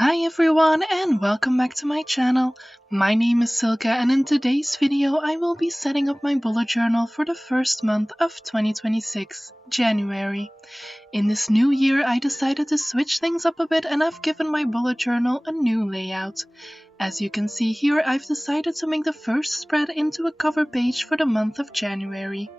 Hi everyone and welcome back to my channel. My name is Silke and in today's video I will be setting up my bullet journal for the first month of 2026, January. In this new year I decided to switch things up a bit and I've given my bullet journal a new layout. As you can see here, I've decided to make the first spread into a cover page for the month of January.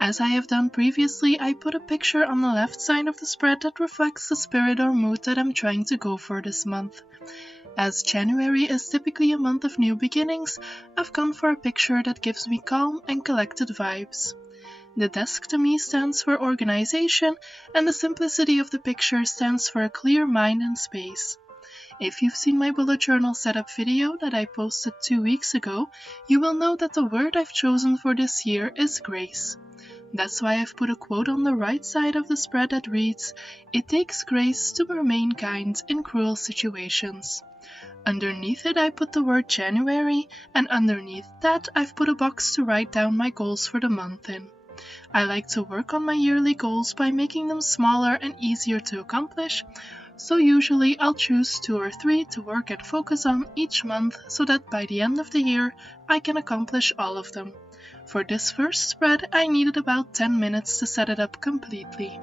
As I have done previously, I put a picture on the left side of the spread that reflects the spirit or mood that I'm trying to go for this month. As January is typically a month of new beginnings, I've gone for a picture that gives me calm and collected vibes. The desk to me stands for organization, and the simplicity of the picture stands for a clear mind and space. If you've seen my bullet journal setup video that I posted 2 weeks ago, you will know that the word I've chosen for this year is grace. That's why I've put a quote on the right side of the spread that reads, "It takes grace to remain kind in cruel situations." Underneath it I put the word January, and underneath that I've put a box to write down my goals for the month in. I like to work on my yearly goals by making them smaller and easier to accomplish, so usually I'll choose 2 or 3 to work and focus on each month so that by the end of the year I can accomplish all of them. For this first spread I needed about 10 minutes to set it up completely.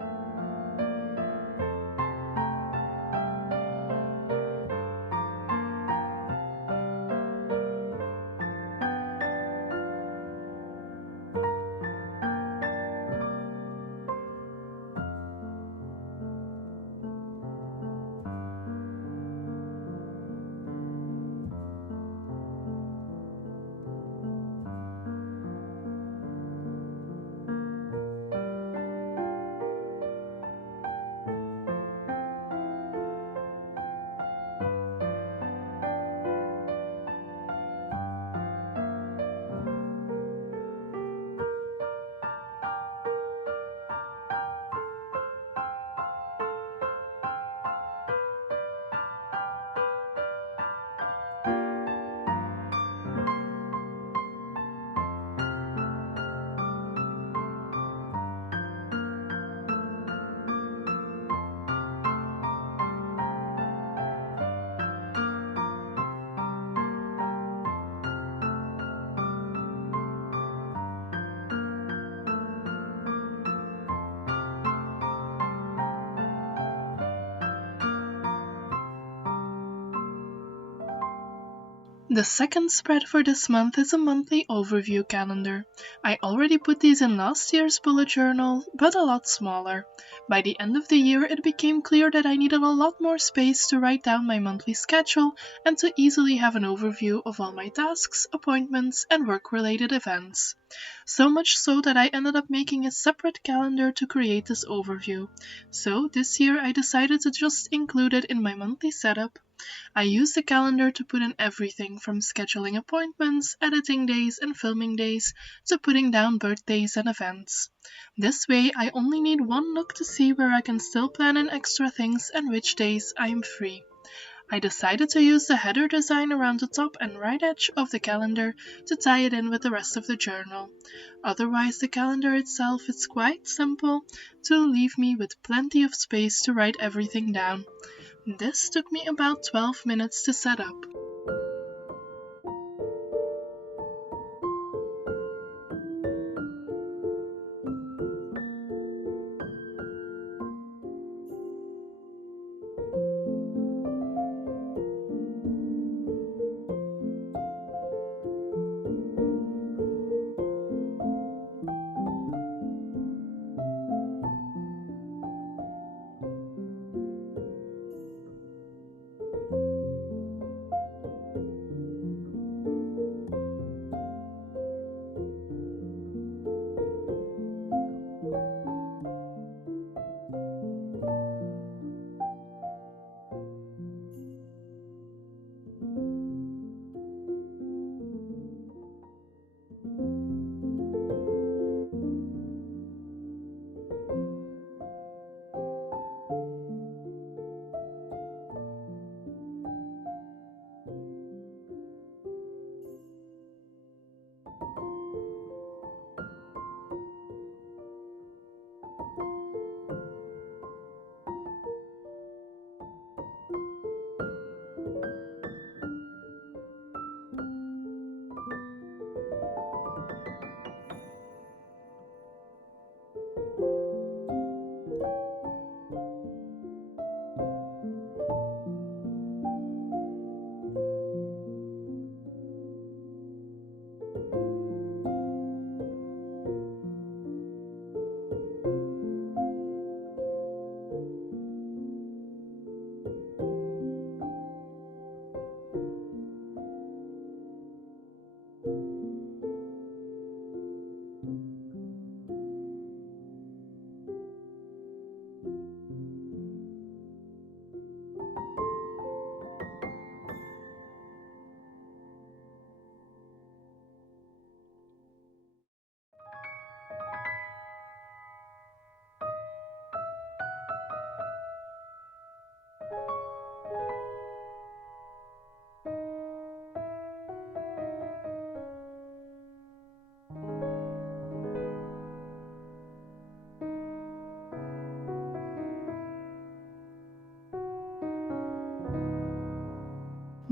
The second spread for this month is a monthly overview calendar. I already put these in last year's bullet journal, but a lot smaller. By the end of the year it became clear that I needed a lot more space to write down my monthly schedule and to easily have an overview of all my tasks, appointments and work-related events. So much so that I ended up making a separate calendar to create this overview. So this year I decided to just include it in my monthly setup. I use the calendar to put in everything from scheduling appointments, editing days and filming days, to putting down birthdays and events. This way I only need one look to see where I can still plan in extra things and which days I am free. I decided to use the header design around the top and right edge of the calendar to tie it in with the rest of the journal. Otherwise the calendar itself is quite simple to leave me with plenty of space to write everything down. This took me about 12 minutes to set up.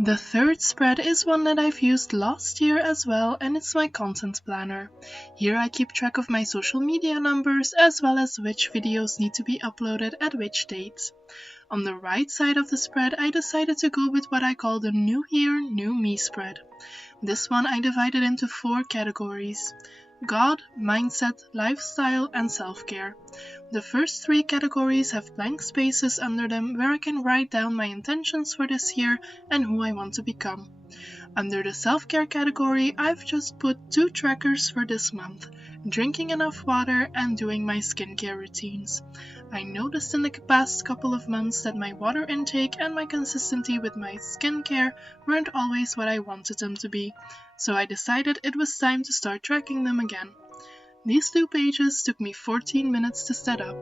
The third spread is one that I've used last year as well, and it's my content planner. Here I keep track of my social media numbers as well as which videos need to be uploaded at which dates. On the right side of the spread, I decided to go with what I call the New Year, New Me spread. This one I divided into 4 categories: God, mindset, lifestyle, and self-care. The first 3 categories have blank spaces under them where I can write down my intentions for this year and who I want to become. Under the self-care category, I've just put 2 trackers for this month: drinking enough water and doing my skincare routines. I noticed in the past couple of months that my water intake and my consistency with my skincare weren't always what I wanted them to be, so I decided it was time to start tracking them again. These 2 pages took me 14 minutes to set up.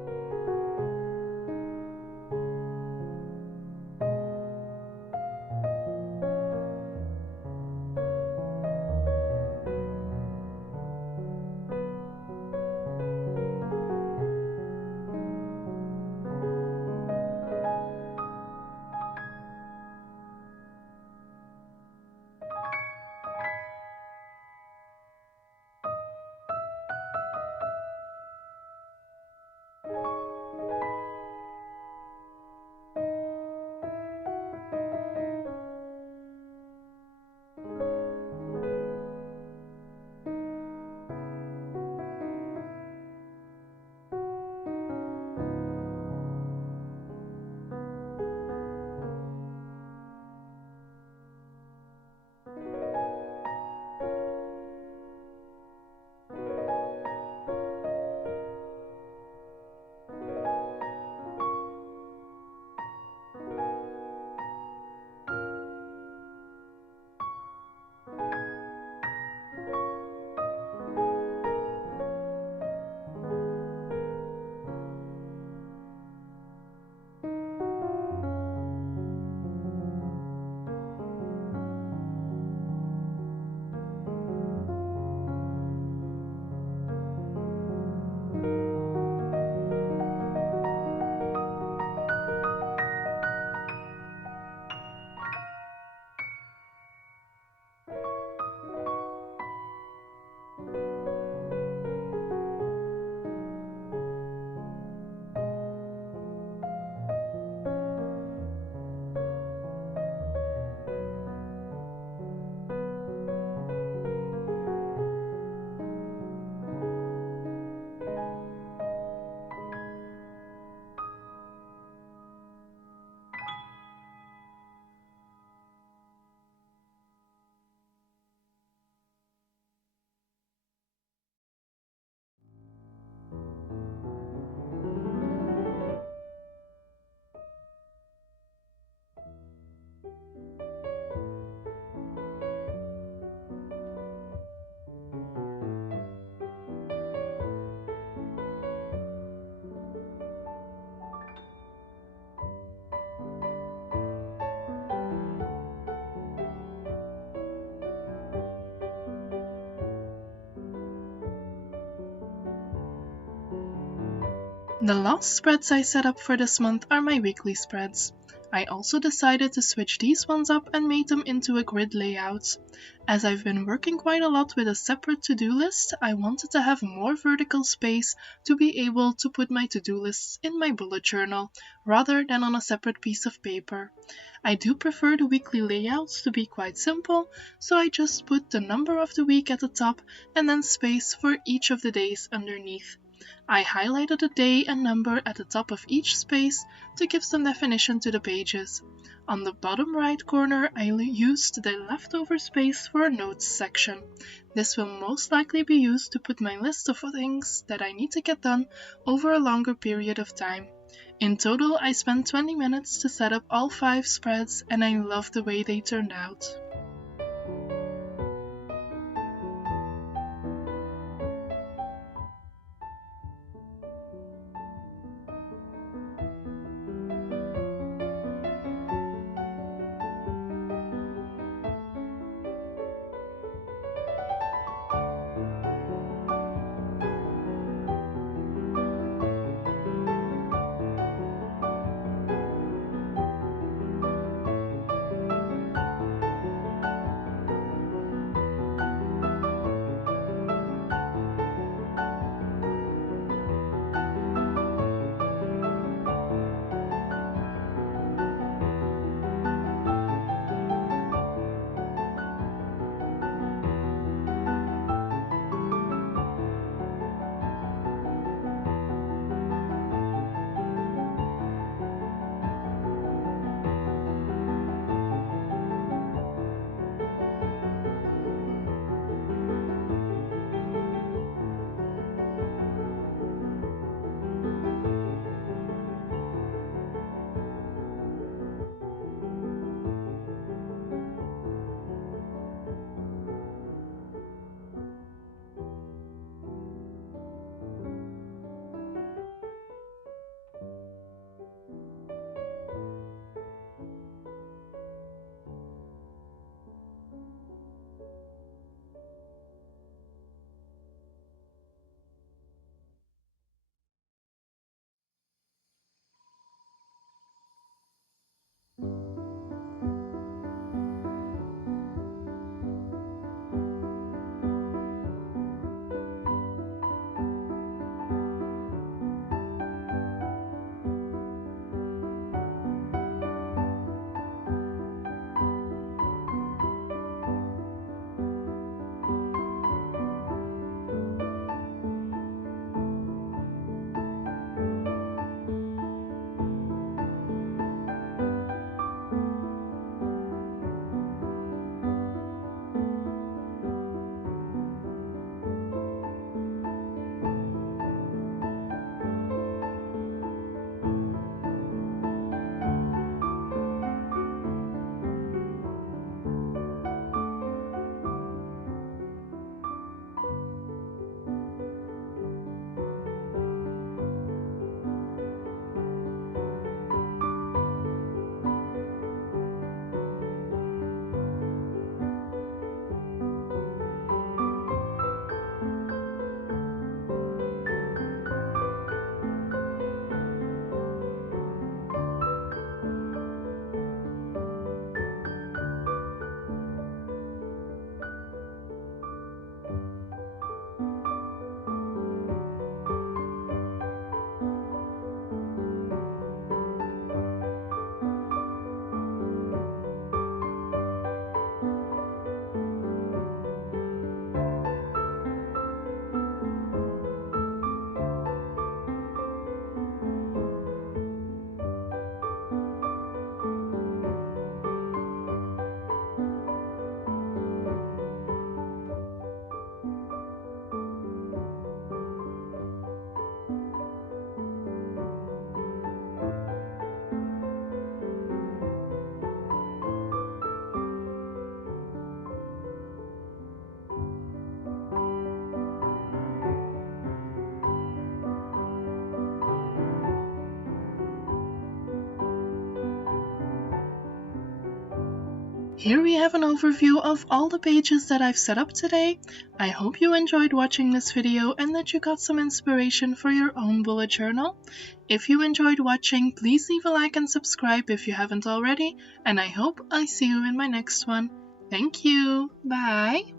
The last spreads I set up for this month are my weekly spreads. I also decided to switch these ones up and made them into a grid layout. As I've been working quite a lot with a separate to-do list, I wanted to have more vertical space to be able to put my to-do lists in my bullet journal, rather than on a separate piece of paper. I do prefer the weekly layouts to be quite simple, so I just put the number of the week at the top and then space for each of the days underneath. I highlighted a day and number at the top of each space to give some definition to the pages. On the bottom right corner, I used the leftover space for a notes section. This will most likely be used to put my list of things that I need to get done over a longer period of time. In total, I spent 20 minutes to set up all 5 spreads, and I love the way they turned out. Here we have an overview of all the pages that I've set up today. I hope you enjoyed watching this video and that you got some inspiration for your own bullet journal. If you enjoyed watching, please leave a like and subscribe if you haven't already, and I hope I see you in my next one. Thank you. Bye.